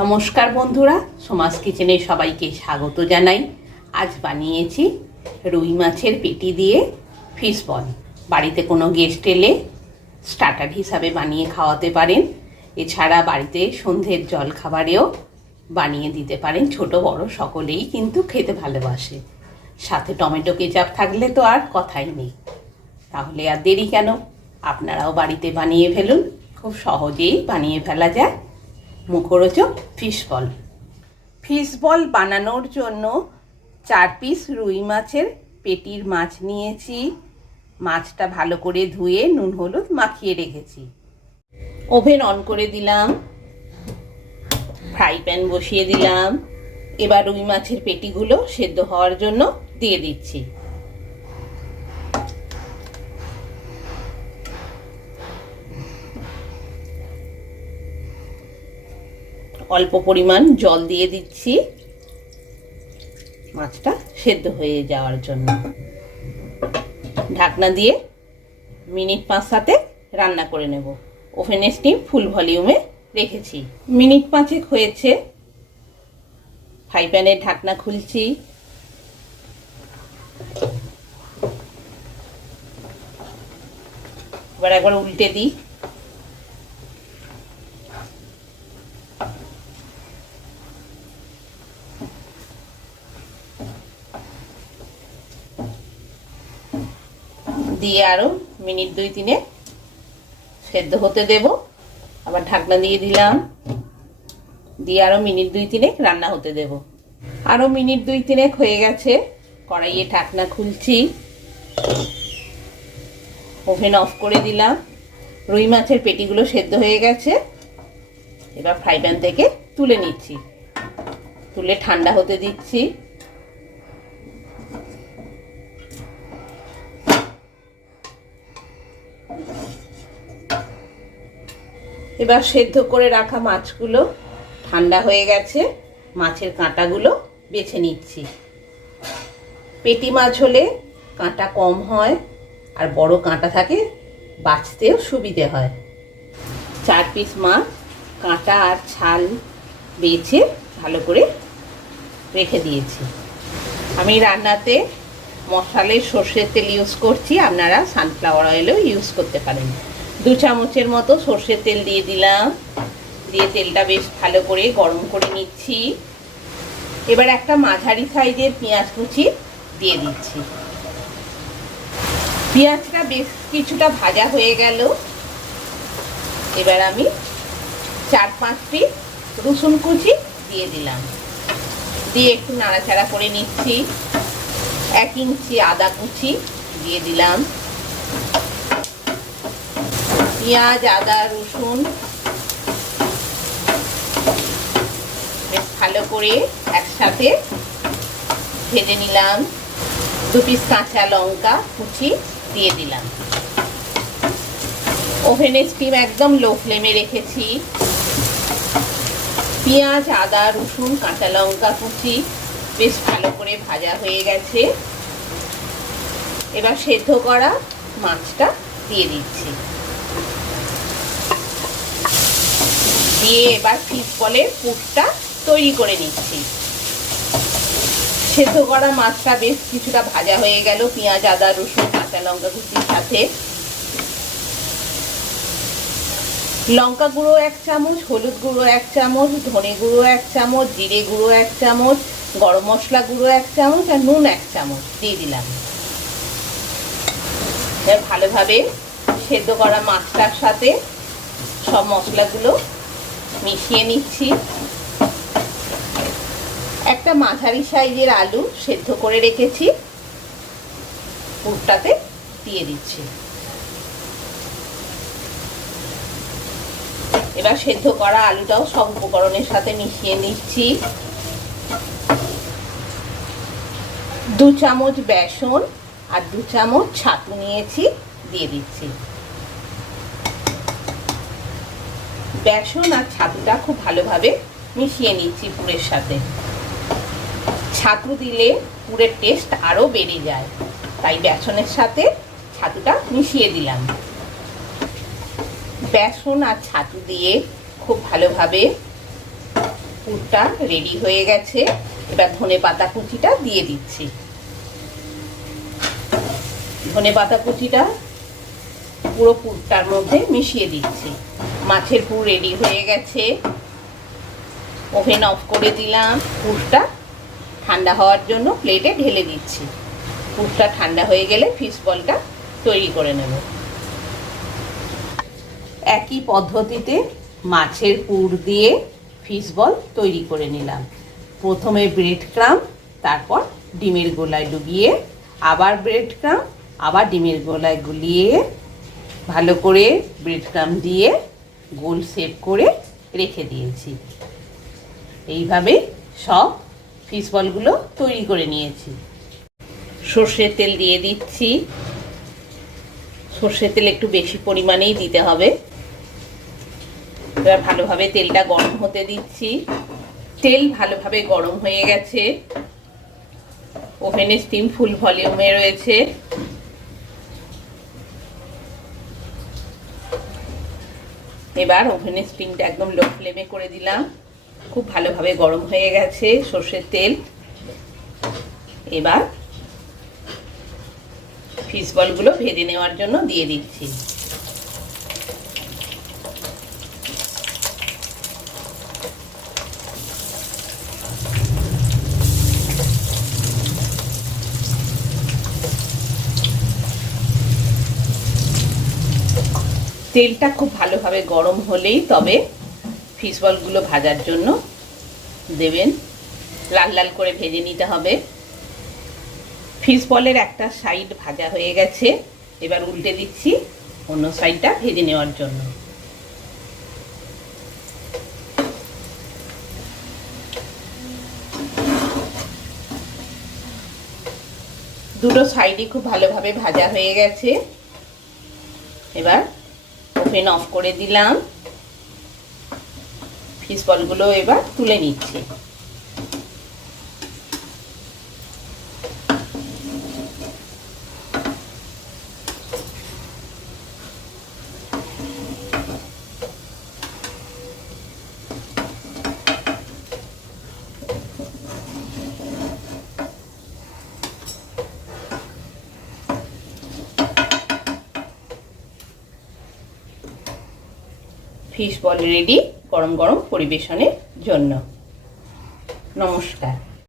নমস্কার বন্ধুরা, সোমাস কিচেনে সবাইকে স্বাগত জানাই। আজ বানিয়েছি রুই মাছের পেটি দিয়ে ফিশ বল। বাড়িতে কোনো গেস্ট এলে স্টার্টার হিসাবে বানিয়ে খাওয়াতে পারেন। এছাড়া বাড়িতে সন্ধ্যের জল খাবারেও বানিয়ে দিতে পারেন। ছোট বড় সকলেই কিন্তু খেতে ভালোবাসে। সাথে টমেটো কেচাপ থাকলে তো আর কথাই নেই। তাহলে আর দেরি কেন, আপনারাও বাড়িতে বানিয়ে ফেলুন। খুব সহজেই বানিয়ে ফেলা যায় মুখরোচক ফিশ বল। ফিশ বল বানানোর জন্য 4 পিস রুই মাছের পেটির মাছ নিয়েছি। মাছটা ভালো করে ধুয়ে নুন হলুদ মাখিয়ে রেখেছি। ওভেন অন করে দিলাম, ফ্রাই প্যান বসিয়ে দিলাম। এবার রুই মাছের পেটিগুলো সেদ্ধ হওয়ার জন্য দিয়ে দিচ্ছি। অল্প পরিমাণ জল দিয়ে দিচ্ছি মাছটা সেদ্ধ হয়ে যাওয়ার জন্য। ঢাকনা দিয়ে মিনিট 5-7 রান্না করে নেব। ওভেনের স্টিম ফুল ভলিউমে রেখেছি। মিনিট 5 হয়েছে। ফ্রাই প্যানের ঢাকনা খুলছি। এবার একবার উল্টে দিই। দিয়ে আরো মিনিট 2-3 সেদ্ধ হতে দেব। আবার ঢাকনা দিয়ে দিলাম, দিয়ে আরো মিনিট 2-3 রান্না হতে দেব। আরো মিনিট 2-3 হয়ে গেছে। কড়াইয়ে ঢাকনা খুলছি, ওভেন অফ করে দিলাম। রুই মাছের পেটিগুলো সেদ্ধ হয়ে গেছে। এবার ফ্রাই প্যান থেকে তুলে নিচ্ছি, তুলে ঠান্ডা হতে দিচ্ছি। এবার সেদ্ধ করে রাখা মাছগুলো ঠান্ডা হয়ে গেছে। মাছের কাঁটাগুলো বেছে নিচ্ছি। পেটি মাছ হলে কাঁটা কম হয়, আর বড় কাঁটা থাকে, বাছতেও সুবিধে হয়। 4 পিস মাছ কাঁটা আর ছাল বেছে ভালো করে রেখে দিয়েছি। আমি রান্নাতে মশলায় সর্ষের তেল ইউজ করছি, আপনারা সানফ্লাওয়ার অয়েলও ইউজ করতে পারেন। 2 চামচের মতো সর্ষের তেল দিয়ে দিলাম। দিয়ে তেলটা বেশ ভালো করে গরম করে নিচ্ছি। এবার একটা মাঝারি সাইজের পেঁয়াজ কুচি দিয়ে দিচ্ছি। পেঁয়াজটা বেশ কিছুটা ভাজা হয়ে গেল। এবার আমি 4-5 পিস রসুন কুচি দিয়ে দিলাম। দিয়ে একটু নাড়াচাড়া করে নিচ্ছি। 1 ইঞ্চি আদা কুচি দিয়ে দিলাম। পেঁয়াজ, আদা, রসুন বেশ ভালো করে একসাথে ভেজে নিলাম। 2 পিস কাঁচা লঙ্কা কুচি দিয়ে দিলাম। ওভেনের স্টিম একদম লো ফ্লেমে রেখেছি। পেঁয়াজ, আদা, রসুন, কাঁচা লঙ্কা কুচি বেশ ভালো করে ভাজা হয়ে গেছে। এবার সেদ্ধ করা মাছটা দিয়ে দিচ্ছি। দিয়ে এবার ফিশ বলের পুরটা তৈরি করে নিচ্ছি। সেদ্ধ করা মাছটা বেশ কিছুটা ভাজা হয়ে গেল পেঁয়াজ, আদা, রসুন, কাঁচা লঙ্কা কুচির সাথে। লঙ্কা গুঁড়ো 1 চামচ, হলুদ গুঁড়ো 1 চামচ, ধনে গুঁড়ো 1 চামচ, জিরে গুঁড়ো 1 চামচ, গরম মশলা গুঁড়ো 1 চামচ আর নুন 1 চামচ দিয়ে দিলাম। এবার ভালোভাবে সেদ্ধ করা মাছটার সাথে সব মশলাগুলো মিশিয়ে নিচ্ছি। একটা মাঝারি সাইজের আলু সেদ্ধ করে রেখেছি, পুরটাতে দিয়ে দিচ্ছি। এবার সেদ্ধ করা আলুটাও সব উপকরণের সাথে মিশিয়ে নিচ্ছি। 2 চামচ বেসন আর 2 চামচ ছাতু নিয়েছি, দিয়ে দিচ্ছি। বেসন আর ছাতুটা খুব ভালোভাবে মিশিয়ে নিচ্ছি পুরের সাথে। ছাতু দিলে পুরের টেস্ট আরো বেড়ে যায়, তাই বেসনের সাথে ছাতুটা মিশিয়ে দিলাম। বেসন আর ছাতু দিয়ে খুব ভালোভাবে পুরটা রেডি হয়ে গেছে। এবার ধনেপাতা কুচিটা দিয়ে দিচ্ছি। ধনেপাতা কুচিটা পুরো পুরটার মধ্যে মিশিয়ে দিচ্ছি। মাছের পুর রেডি হয়ে গেছে। ওভেন অফ করে দিলাম। পুরটা ঠান্ডা হওয়ার জন্য প্লেটে ঢেলে দিচ্ছি। পুরটা ঠান্ডা হয়ে গেলে ফিশ বলটা তৈরি করে নেব। একই পদ্ধতিতে মাছের পুর দিয়ে ফিশ বল তৈরি করে নিলাম। প্রথমে ব্রেড ক্রাম্ব, তারপর ডিমের গোলায় ডুবিয়ে, আবার ব্রেড ক্রাম্ব, আবার ডিমের গোলায় গুলিয়ে ভালো করে ব্রেড ক্রাম্ব দিয়ে গোল শেপ করে রেখে দিয়েছি। এইভাবে সব ফিশ বলগুলো তৈরি করে নিয়েছি। সর্ষের তেল দিয়ে দিচ্ছি। সর্ষের তেল একটু বেশি পরিমাণেই দিতে হবে। এবার ভালোভাবে তেলটা গরম হতে দিচ্ছি। তেল ভালোভাবে গরম হয়ে গেছে। ওভেনের স্টিম ফুল ভলিউমে রয়েছে। এবার ওভেনের স্টিমটা একদম লো ফ্লেমে করে দিলাম। খুব ভালোভাবে গরম হয়ে গেছে সর্ষের তেল। এবার ফিশ বলগুলো ভেজে নেওয়ার জন্য দিয়ে দিচ্ছি। তেলটা খুব ভালোভাবে গরম হলেই তবে ফিশ বলগুলো ভাজার জন্য দেবেন। লাল লাল করে ভেজে নিতে হবে। ফিশ বলের একটা সাইড ভাজা হয়ে গেছে। এবার উল্টে দিচ্ছি অন্য সাইডটা ভেজে নেওয়ার জন্য। দুটো সাইডই খুব ভালোভাবে ভাজা হয়ে গেছে। এবার ওভেন অফ করে দিলাম। ফিশ বলগুলো এবার তুলে নিচ্ছি। ফিশ বল রেডি গরম গরম পরিবেশনের জন্য। নমস্কার।